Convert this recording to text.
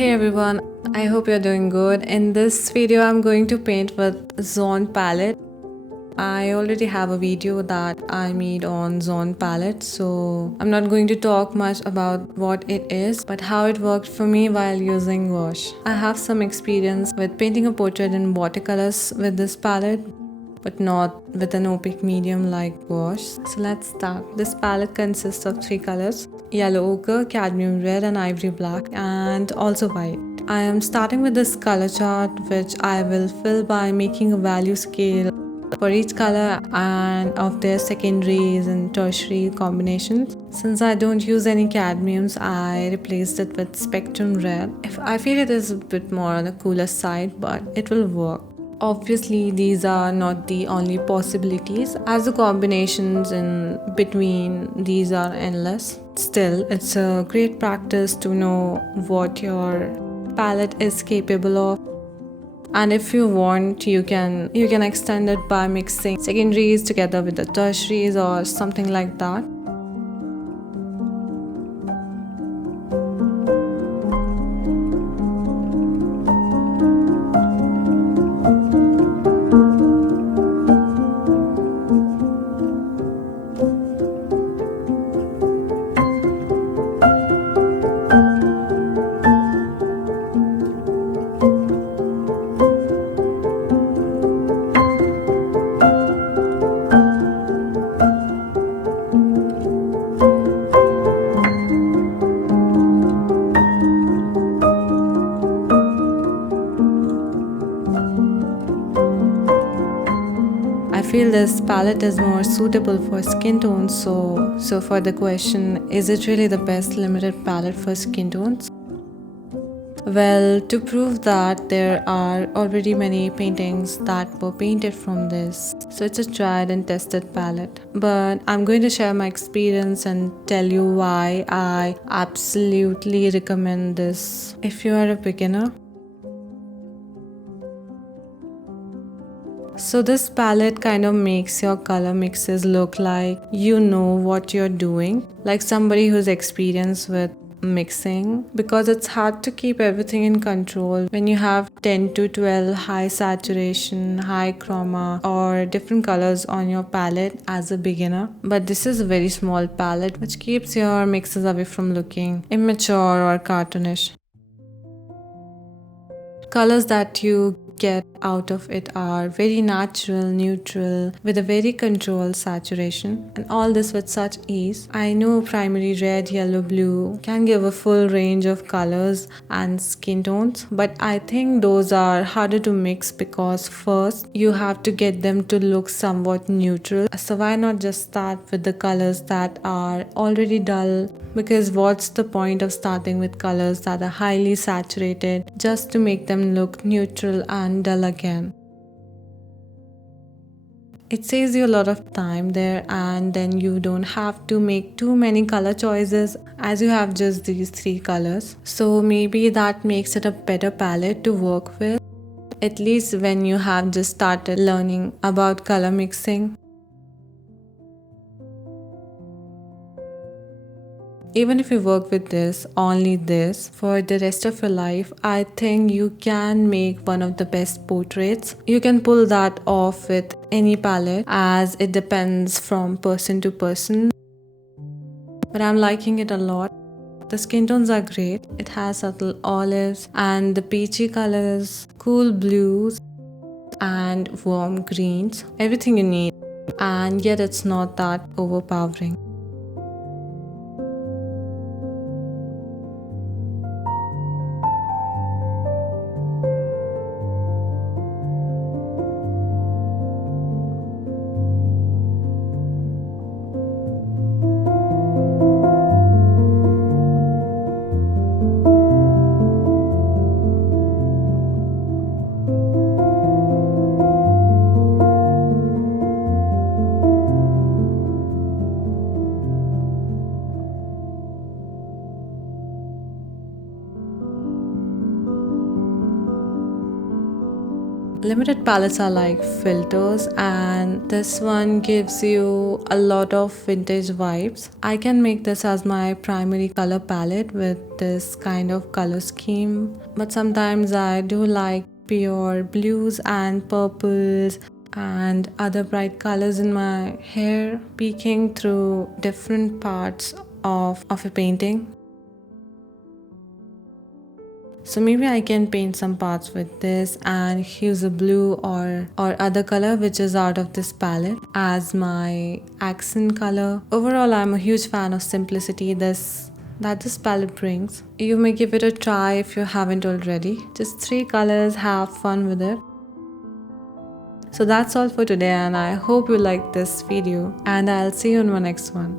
Hey everyone, I hope you're doing good. In this video, I'm going to paint with Zone palette. I already have a video that I made on Zone palette, so I'm not going to talk much about what it is, but how it worked for me while using gouache. I have some experience with painting a portrait in watercolors with this palette, but not with an opaque medium like gouache. So let's start. This palette consists of 3 colors: yellow ochre, cadmium red and ivory black, and also white. I am starting with this color chart, which I will fill by making a value scale for each color and of their secondaries and tertiary combinations. Since I don't use any cadmiums, I replaced it with spectrum red. If I feel it is a bit more on the cooler side, but it will work. Obviously, these are not the only possibilities, as the combinations in between these are endless. Still, it's a great practice to know what your palette is capable of. And if you want, you can extend it by mixing secondaries together with the tertiaries or something like that. I feel this palette is more suitable for skin tones, so for the question, is it really the best limited palette for skin tones? Well, to prove that, there are already many paintings that were painted from this, so it's a tried and tested palette. But I'm going to share my experience and tell you why I absolutely recommend this if you are a beginner. So this palette kind of makes your color mixes look like you know what you're doing, like somebody who's experienced with mixing, because it's hard to keep everything in control when you have 10 to 12 high saturation, high chroma or different colors on your palette as a beginner. But this is a very small palette which keeps your mixes away from looking immature or cartoonish. Colors that you get out of it are very natural, neutral, with a very controlled saturation, and all this with such ease. I know primary red, yellow, blue can give a full range of colors and skin tones, but I think those are harder to mix because first you have to get them to look somewhat neutral. So why not just start with the colors that are already dull? Because what's the point of starting with colors that are highly saturated just to make them look neutral and dull again? It saves you a lot of time there, and then you don't have to make too many color choices as you have just these 3 colors. So maybe that makes it a better palette to work with, at least when you have just started learning about color mixing. Even if you work with this, only this, for the rest of your life, I think you can make one of the best portraits. You can pull that off with any palette, as it depends from person to person. But I'm liking it a lot. The skin tones are great. It has subtle olives and the peachy colors, cool blues and warm greens. Everything you need, and yet it's not that overpowering. Limited palettes are like filters, and this one gives you a lot of vintage vibes. I can make this as my primary color palette with this kind of color scheme, but sometimes I do like pure blues and purples and other bright colors in my hair peeking through different parts of a painting. So maybe I can paint some parts with this and use a blue or other color which is out of this palette as my accent color. Overall, I'm a huge fan of simplicity that this palette brings. You may give it a try if you haven't already. Just 3 colors, have fun with it. So that's all for today, and I hope you liked this video, and I'll see you in my next one.